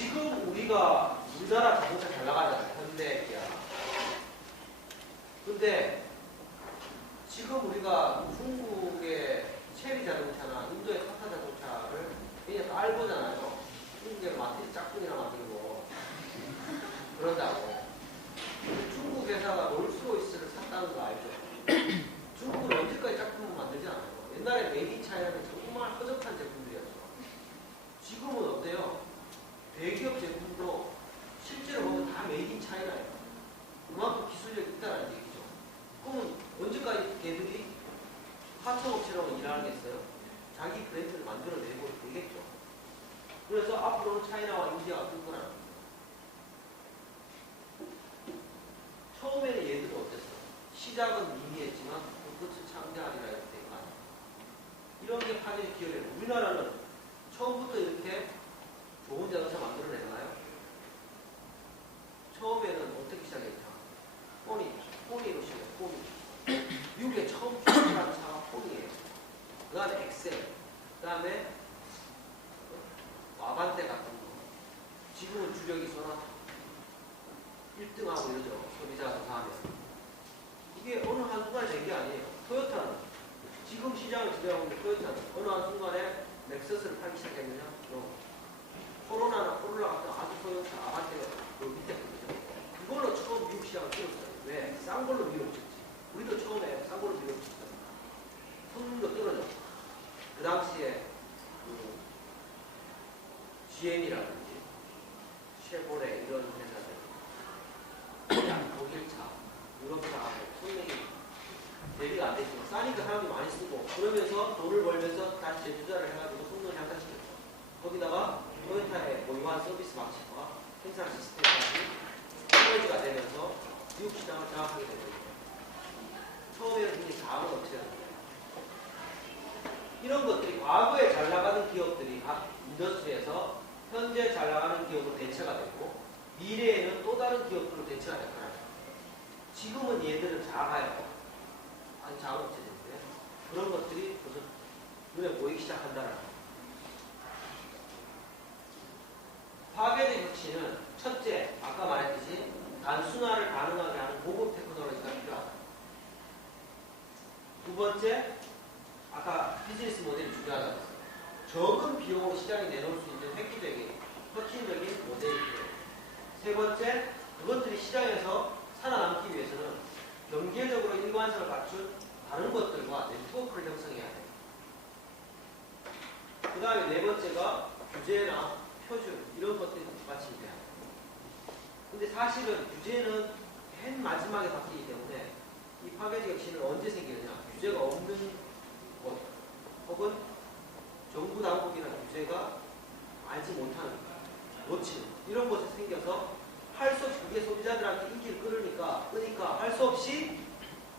지금 우리나라 자동차 잘 나가잖아요. 현대, 기아. 근데 지금 우리가 중국의 체리 자동차나 인도의 타타 자동차를 그냥 다 알고잖아요. 중국의 마티즈 짝퉁이나 만들고 그런다고. 중국 회사가 롤스로이스를 샀다는 거 알죠? 중국은 언제까지 짝퉁을 만들지 않아요. 옛날에 메이드 인 차이나는 정말 허접한 제품들이었죠. 지금은 어때요? 대기업 제품도 실제로 보면 다 메이드 인 차이나예요. 그만큼 기술력이 있다는 얘기죠. 그러면 언제까지 걔들이 하청업체라고 일하겠어요? 자기 브랜드를 만들어내고 되겠죠. 그래서 앞으로는 차이나와 인디아가 뜰 거라는 거예요. 처음에는 얘들은 어땠어요? 시작은 미미했지만 끝은 창대하리라 이렇게 된 거 아니에요. 이런 게 파괴의 기여예요. 우리나라는 처음부터 이렇게 좋은 자동차 만들어내나요? 처음에는 어떻게 시작했냐? 포니로 시작해요. 포니. 미국에 처음 출시한 차가 포니예요. 그 다음에 엑셀, 그 다음에 와반떼 같은 거. 지금은 주력이 소나타 1등하고 이러죠. 소비자 조사하면. 이게 어느 한순간에 된 게 아니에요. 토요타는 지금 시장을 지배하고 있는 토요타는 어느 한순간에 렉서스를 팔기 시작했느냐? 코로나 같은 아주 토요타, 아반떼가 그 밑에 거죠. 그걸로 처음 미국 시장을 뚫었어요. 왜? 싼 걸로 밀어붙였지. 우리도 처음에 싼 걸로 밀어붙였잖아요. 성능도 떨어졌고. 그 당시에 GM이라든지 쉐보레 이런 회사들 독일차, 유럽차하고 성능이 대비가 안 됐지만 싸니까 사람들이 많이 쓰고 그러면서 돈을 벌면서 다시 재투자를 해가지고 성능을 향상시켰죠. 거기다가 토요타의 고유한 서비스 방식과 생산 시스템까지 시너지가 되면서 미국 시장을 장악하게 된 거예요. 처음에는 굉장히 작은 업체였는데 이런 것들이 과거에 잘 나가는 기업들이 각 인더스트리에서 현재 잘 나가는 기업으로 대체가 되고 미래에는 또 다른 기업으로 대체가 될 거라요. 지금은 얘들은 작아요. 아주 작은 업체들인데 그런 것들이 벌써 눈에 보이기 시작한다는 거예요. 파괴적 혁신은 첫째, 아까 말했듯이 단순화를 가능하게 하는 고급 테크놀로지가 필요하다. 두 번째, 아까 비즈니스 모델이 중요하다고 했어요. 적은 비용으로 시장에 내놓을 수 있는 혁신적인 모델이 필요해요. 세 번째, 그것들이 시장에서 살아남기 위해서는 경제적으로 일관성을 갖춘 다른 것들과 네트워크를 형성해야 돼요. 그 다음에 네 번째가 규제나 표준 이런 것들이 뒷받침이 돼야 돼요. 근데 사실은 규제는 맨 마지막에 바뀌기 때문에 이 파괴적 혁신은 언제 생기느냐? 규제가 없는 곳 혹은 정부 당국이나 규제가 알지 못하는 놓치는 이런 곳에 생겨서 할 수 없이 그게 소비자들한테 인기를 끄니까 할 수 없이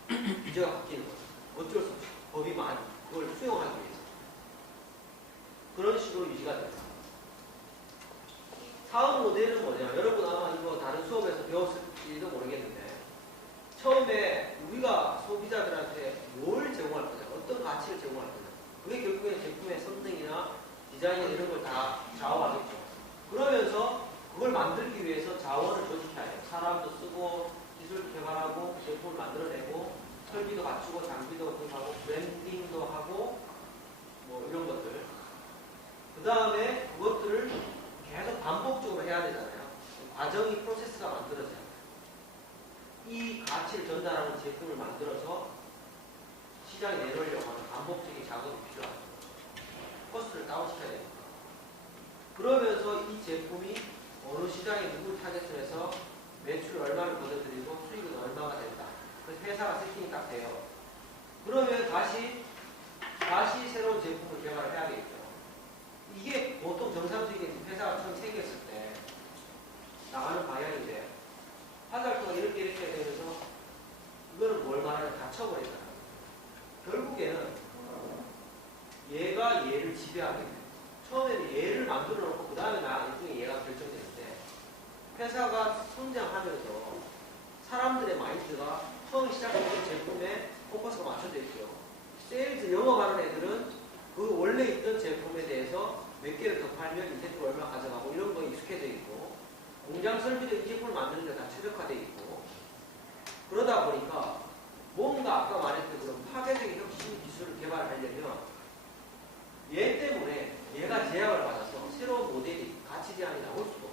규제가 바뀌는 거죠. 어쩔 수 없이 법이 많이 그걸 수용하기 위해서 그런 식으로 유지가 됩니다. 사업 모델은 뭐냐? 여러분 아마 이거 다른 수업에서 배웠을지도 모르겠는데 처음에 우리가 소비자들한테 뭘 제공할 거냐? 어떤 가치를 제공할 거냐? 그게 결국에 제품의 성능이나 디자인 이런 걸 다 좌우하겠죠. 그러면서 그걸 만들기 위해서 자원을 조직해야 해요. 사람도 쓰고 기술 개발하고 제품을 만들어내고 설비도 갖추고 장비도 구입하고 브랜딩도 하고 뭐 이런 것들. 그 다음에 그것들을 계속 반복적으로 해야 되잖아요. 과정이 프로세스가 만들어져요. 이 가치를 전달하는 제품을 만들어서 시장에 내놓으려고 하는 반복적인 작업이 필요합니다. 코스트를 다운시켜야 됩니다. 그러면서 이 제품이 어느 시장에 누굴 타겟을 해서 매출을 얼마를 거둬들이고 수익은 얼마가 된다. 그래서 회사가 세팅이 딱 돼요. 그러면 다시 새로운 제품을 개발을 해야 되겠죠. 이게 보통 정상적인 회사가 처음 생겼을 때 나가는 방향인데 하달도가 이렇게 되면서 이거는 뭘 말하냐 닫혀버리잖아요. 결국에는 얘가 얘를 지배하게 돼요. 처음에는 얘를 만들어 놓고 그 다음에 나중에 얘가 결정되는데 회사가 성장하면서 사람들의 마인드가 처음 시작했던 제품에 포커스가 맞춰져 있죠. 세일즈 영업하는 애들은 그 원래 있던 제품에 대해서 몇 개를 더 팔면 인센티브 얼마 가져가고 이런 거 익숙해 익숙해져 있고 공장 설비도 이 제품을 만드는 데 다 최적화되어 있고 그러다 보니까 뭔가 아까 말했던 그런 파괴적인 혁신 기술을 개발하려면 얘 때문에 얘가 제약을 받아서 새로운 모델이 가치 제한이 나올 수도 없어.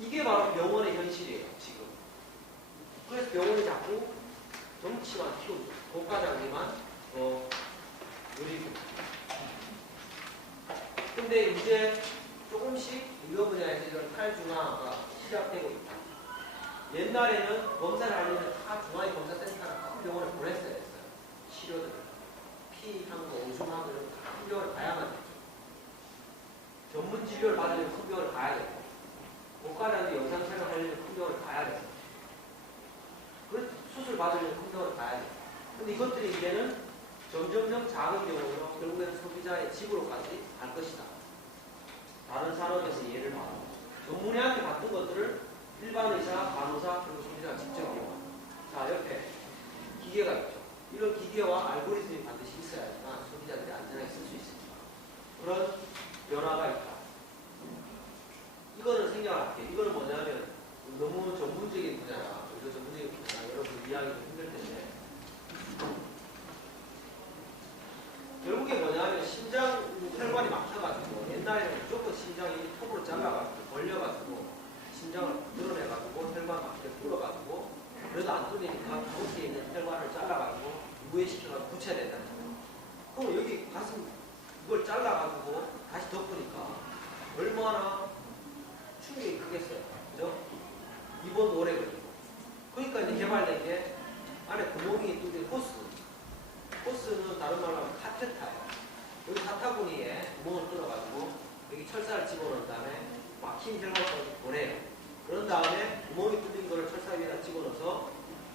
이게 바로 병원의 현실이에요, 지금. 그래서 병원이 자꾸 덩치만 키우고 고가장비만 늘리고. 근데 이제 조금씩 의료 분야에서 이런 탈중화가 시작되고 있다. 옛날에는 검사를 하려면 다 중앙검사센터나 큰 병원에 보냈어야 했어요. 치료들을. 피한 거, 오줌하고 이런 큰 병원을 가야만 됐죠. 전문 진료를 받으려면 큰 병원을 가야 되고, 고가장비 영상 촬영하려면 큰 병원을 가야 되고, 수술 받으려면 큰 병원을 가야 되고. 근데 이것들이 이제는 점점점 작은 병원으로 결국에는 소비자의 집으로까지 갈 것이다. 다른 산업에서 예를 봐도 전문의한테 받던 것들을 일반 의사, 간호사, 그리고 소비자가 직접 이용한다. 자, 옆에 기계가 있죠. 이런 기계와 알고리즘이 반드시 있어야지만 소비자들이 안전하게 쓸 수 있습니다. 그런 변화가 있다. 이거는 생략할게요. 이거는 뭐냐면 너무 전문적인 분야라, 이거 전문적인 분야라 여러분 이해하기 좀 힘들 텐데 결국에 뭐냐면 심장 혈관이 막혀가지고 옛날에는 무조건 심장이 톱으로 잘라가지고 벌려가지고 심장을 드러내가지고 혈관 막혀 뚫어가지고 그래도 안 뚫리니까 가운데 있는 혈관을 잘라가지고 우회시켜가지고 붙여야 된다는 거예요. 그럼 여기 가슴 이걸 잘라가지고 다시 덮으니까 얼마나 충격이 크겠어요. 그죠? 입원 오래 걸리고. 그러니까 이제 개발된 게 안에 구멍이 뚫린 호스는 다른 말로 하면 카테타예요. 여기 카타구니에 구멍을 뚫어가지고 여기 철사를 집어넣은 다음에 막힌 혈관까지 보내요. 그런 다음에 구멍이 뚫린 거를 철사 위에다 집어넣어서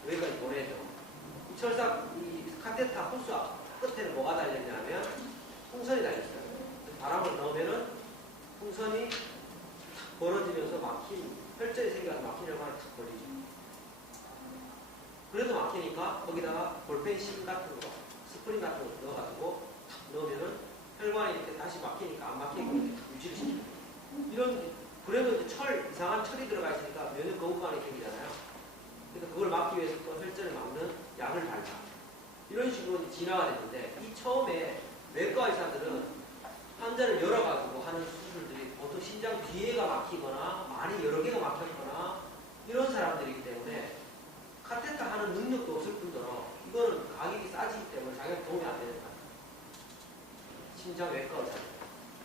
여기까지 보내죠. 이 카테타 호스 끝에는 뭐가 달렸냐면 풍선이 달렸어요. 바람을 넣으면은 풍선이 벌어지면서 막힌 혈전이 생겨서 막힌 혈관을 탁 벌리죠. 그래도 막히니까 거기다가 볼펜 같은 거, 스프링 같은 거 넣어가지고 탁 넣으면은 혈관이 이렇게 다시 막히니까 안 막히고 이렇게 유지를 시켜요. 그래도 이제 이상한 철이 들어가 있으니까 면역 거부감이 생기잖아요. 그러니까 그걸 막기 위해서 또 혈전을 막는 약을 발라. 이런 식으로 진화가 됐는데 이 처음에 외과 의사들은 환자를 열어가지고 하는 수술들이 보통 심장 뒤에가 막히거나 많이 여러 개가 막혔거나 이런 사람들이기 때문에 카테타 하는 능력도 없을 뿐더러 이거는 가격이 싸지기 때문에 자기가 도움이 안 되는 거예요. 심장 외과 의사들.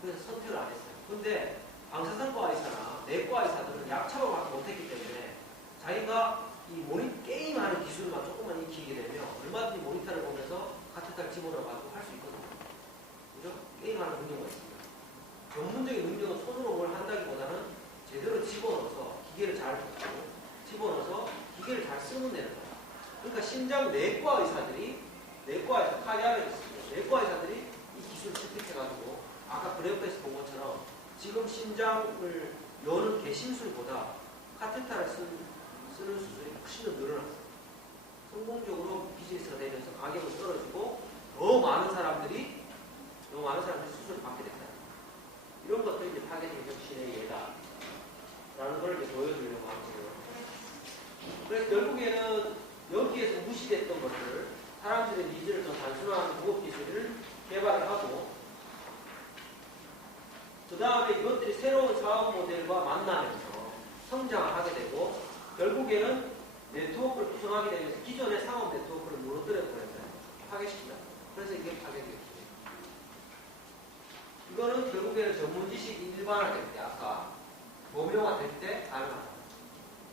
그래서 선택을 안 했어요. 근데 방사선과 의사나 내과 의사들은 약 처방밖에 못했기 때문에 자기가 이 게임하는 기술만 조금만 익히게 되면 얼마든지 모니터를 보면서 카테타를 집어넣어가지고 할 수 있거든요. 그죠? 게임하는 능력이 있습니다. 전문적인 능력은 손으로 뭘 한다기보다는 제대로 집어넣어서 기계를 잘 붙이고 집어넣어서 기계를 잘 쓰면 되는 거예요. 그러니까 심장 내과 의사들이 카디아를 있습니다. 내과 의사들이 이 기술을 채택해가지고 아까 그래프에서 본 것처럼 지금 심장을 여는 개심술보다 카테타를 쓰는 수술이 훨씬 더 늘어났어요. 성공적으로 비즈니스가 되면서 가격은 떨어지고 더 많은 사람들이 수술을 받게 됐다. 이런 것들이 이제 파괴적인 혁신의 예다. 라는 걸 이제 보여주려고 하는 거예요. 그래서 결국에는 여기에서 무시됐던 것들을 사람들의 니즈를 더 단순화하는 무업 기술을 개발을 하고 그 다음에 이것들이 새로운 사업 모델과 만나면서 성장을 하게 되고 결국에는 네트워크를 구성하게 되면서 기존의 상업 네트워크를 무너뜨려 버렸어요. 파괴시키다. 그래서 이게 파괴적이에요. 이거는 결국에는 전문 지식이 일반화될 때, 아까 범용화될 때 가능하다.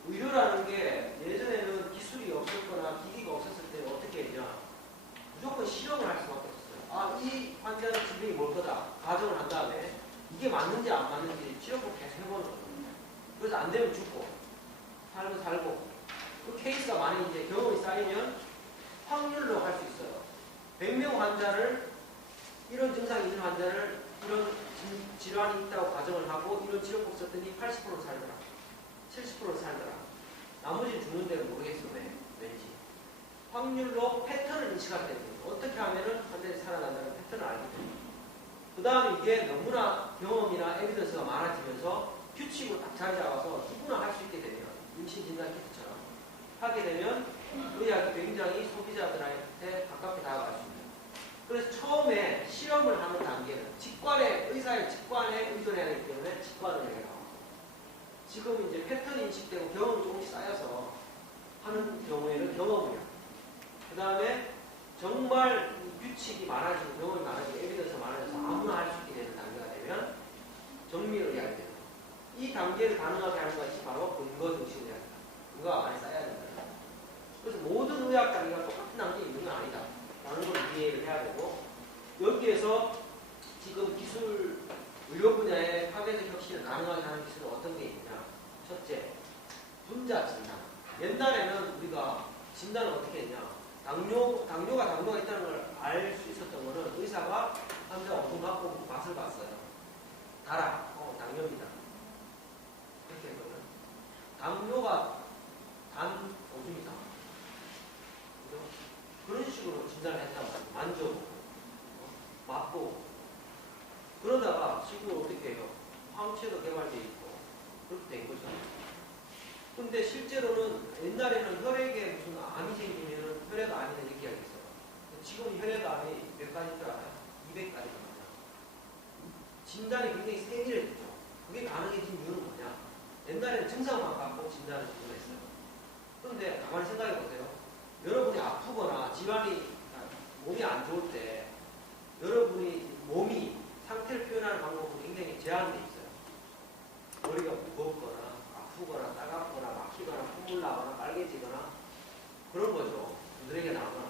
의료라는 게 예전에는 기술이 없었거나 기기가 없었을 때 어떻게 했냐. 무조건 실험을 할 수밖에 없었어요. 이 환자는 질병이 뭘 거다. 가정을 한 다음에 이게 맞는지 안 맞는지 치료법 계속 해보는 거예요. 그래서 안 되면 죽고, 살고. 그 케이스가 많이 이제 경험이 쌓이면 확률로 할 수 있어요. 100명 환자를, 이런 증상이 있는 환자를 이런 질환이 있다고 가정을 하고 이런 치료법 썼더니 80% 살더라. 70% 살더라. 나머지는 죽는 데는 모르겠어. 왠지. 확률로 패턴을 인식하게 되는 거예요. 어떻게 하면은 환자들이 살아난다는 패턴을 알게 됩니다. 그 다음에 이게 너무나 경험이나 에비던스가 많아지면서 규칙으로 딱 자리 잡아서 누구나 할 수 있게 되면 임신 진단 키트처럼 하게 되면 의학이 굉장히 소비자들한테 가깝게 다가갈 수 있는. 그래서 처음에 실험을 하는 단계는 의사의 직관에 의존해야 되기 때문에 직관을 해요. 지금 이제 패턴이 인식되고 경험이 조금씩 쌓여서 하는 경우에는 경험이야. 그 다음에 정말 규칙이 많아지고 경험이 많아지고 에비던스가 많아져서 아무나 할 수 있게 되는 단계가 되면 정밀의학이 돼요. 이 단계를 가능하게 하는 것이 바로 근거중심의학이다. 근거가 많이 쌓여야 된다. 그래서 모든 의학 단계가 똑같은 단계에 있는 건 아니다 라는 걸 이해를 해야 되고, 여기에서 지금 기술 의료 분야의 파괴적 혁신을 가능하게 하는 기술은 어떤 게 있느냐. 첫째, 분자 진단. 옛날에는 우리가 진단을 어떻게 했냐. 당뇨가 있다는 걸 알 수 있었던 거는 의사가 환자 엄청 갖고 맛을 봤어요. 달아. 당뇨입니다. 이렇게 했거든. 당뇨가 단 오줌이다. 그죠? 그런 식으로 진단을 했단 말이에요. 만져보고, 맛보고. 그러다가 지금 어떻게 해요? 항체도 개발되어 있고, 그렇게 된 거죠. 근데 실제로는 옛날에는 혈액에 무슨 암이 생기면 혈액암이 이렇게 하겠어요. 지금 혈액암이 몇 가지 줄 알아요? 200가지입니다. 진단이 굉장히 세밀해졌죠. 그게 가능해진 이유는 뭐냐? 옛날에는 증상만 갖고 진단을 구분했어요. 그런데 가만히 생각해 보세요. 여러분이 아프거나 몸이 안 좋을 때 여러분이 몸이 상태를 표현하는 방법은 굉장히 제한되어 있어요. 머리가 무겁거나 아프거나 따갑거나 막히거나 콧물 나거나 빨개지거나 그런 거죠. 눈에게 나거나.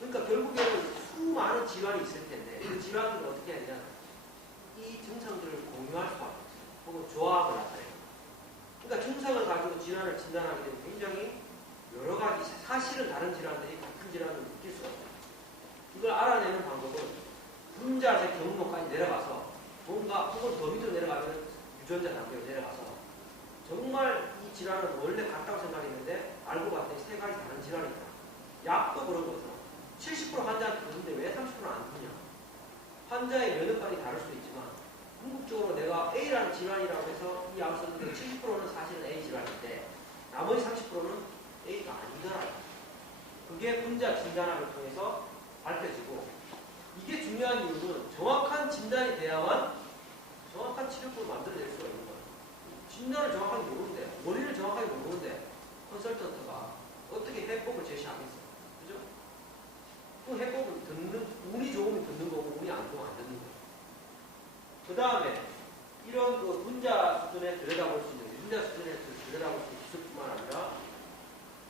그러니까 결국에는 수많은 질환이 있을 텐데 그 질환을 어떻게 하냐. 이 증상들을 공유할 수밖에 없어요. 혹은 조합을 나타내요. 그러니까 증상을 가지고 질환을 진단하게 되면 굉장히 여러 가지 사실은 다른 질환들이 같은 질환을 느낄 수가 있어요. 이걸 알아내는 방법은 분자적 경로까지 내려가서 뭔가 혹은 더 밑으로 내려가면 유전자 단계로 내려가서 정말 이 질환은 원래 같다고 생각했는데 알고 봤더니 세 가지 다른 질환이 있다. 약도 그런 거죠. 70% 환자한테 주는데 왜 30%는 안 주냐. 환자의 면역관이 다를 수도 있지만 궁극적으로 내가 A라는 질환이라고 해서 이 약을 썼는데 70%는 사실은 A 질환인데 나머지 30%는 A가 아니더라고요. 그게 분자 진단학을 통해서 밝혀지고, 이게 중요한 이유는 정확한 진단이 돼야만 정확한 치료법을 만들어낼 수가 있는 거예요. 진단을 정확하게 모르는데, 원리를 정확하게 모르는데 컨설턴트가 어떻게 해법을 제시하겠어요. 그죠? 그 해법을 운이 좋으면 듣는 거고 운이 안 좋으면 안 듣는 거예요. 그 다음에 이런 그 분자 수준에 들여다볼 수 있는, 분자 수준에 들여다볼 수 있는 기술뿐만 아니라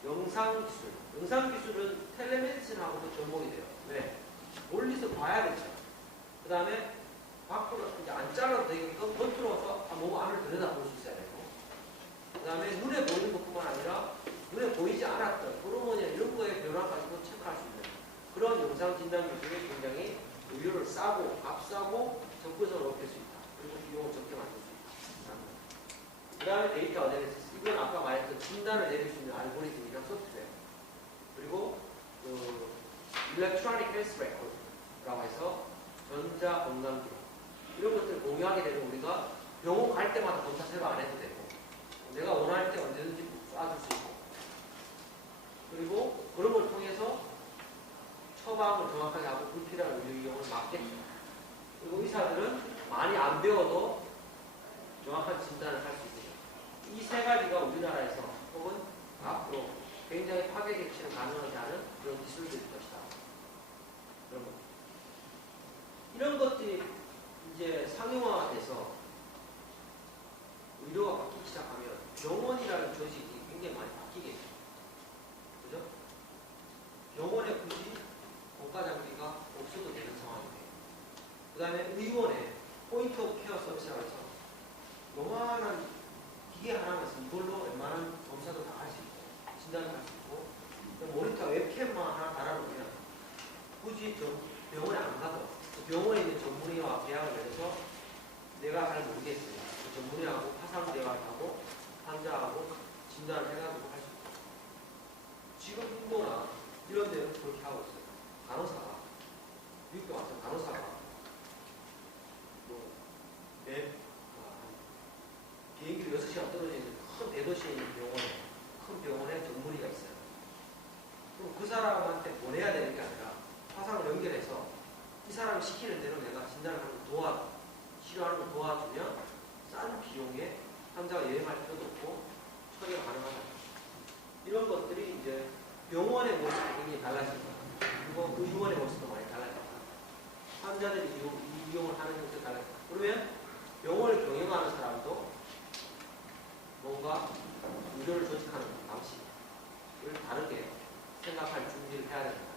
영상기술. 영상기술은 텔레메디슨하고도 접목이 돼요. 왜? 멀리서 봐야겠죠. 그 다음에 밖으로 이제 안 잘라도 되게끔 겉으로서 몸 안을 들여다볼 수 있어야 되고, 그 다음에 눈에 보이는 것뿐만 아니라 눈에 보이지 않았던 호르몬이나 이런 거의 변화까지도 체크할 수 있는 그런 영상 진단 기술이 굉장히 의료를 싸고 값싸고 접근성을 높일 수 있다. 그리고 비용을 적게 만들 수 있다. 그 다음에 데이터 어널리시스. 이건 아까 말했던 진단을 내릴 수 있는 알고리즘이랑 소프트웨어. 그리고 그 일렉트로닉 헬스 레코드라고 해서 전자 건강 기록. 이런 것들을 공유하게 되면 우리가 병원 갈 때마다 검사 새로 안 해도 되고, 내가 원할 때 언제든지 쏴줄 수 있고, 그리고 그런 걸 통해서 처방을 정확하게 하고 불필요한 의료 이용을 막겠죠. 그리고 의사들은 많이 안 배워도 정확한 진단을 할 수 있어요. 이 세 가지가 우리나라에서 혹은 앞으로 굉장히 파괴적 혁신을 가능하게 하는 그런 기술들일 것이다. 그런 것. 이런 것들이 이제 상용화돼서 의료가 바뀌기 시작하면 병원이라는 조직이 굉장히 많이 바뀌겠죠. 그죠? 병원에 굳이 고가 장비가 없어도 되는 상황이에요. 그 다음에 의원에 포인트 오브 케어 서비스라고 해서 요만한 기계 하나만 있으면 이걸로 웬만한 검사도 다 할 수 있고 진단을 할 수 있고, 모니터 웹캠만 하나 달아놓으면 굳이 병원에 안 가도 병원에 있는 전문의와 계약을 맺어서 내가 잘 모르겠어요. 그 전문의하고 화상 대화를 하고 환자하고 진단을 해가지고 할 수 있어요. 지금 인도나 이런 데는 그렇게 하고 있어요. 간호사가, 미국에 와서 간호사가 6시간 떨어져 있는 큰 대도시에 있는 큰 병원에 전문의가 있어요. 그럼 그 사람한테 보내야 되는 게 아니라 화상을 연결해서 이 사람이 시키는 대로 내가 진단을 하는 치료하는 걸 도와주면 싼 비용에 환자가 여행할 필요도 없고 처리가 가능하다. 이런 것들이 이제 병원의 모습이 굉장히 달라집니다. 그리고 의료원의 모습도 많이 달라집니다. 환자들이 이용을 하는 형태가 달라집니다. 그러면 병원을 경영하는 사람도 뭔가 의료를 조직하는 방식을 다르게 생각할 준비를 해야 됩니다.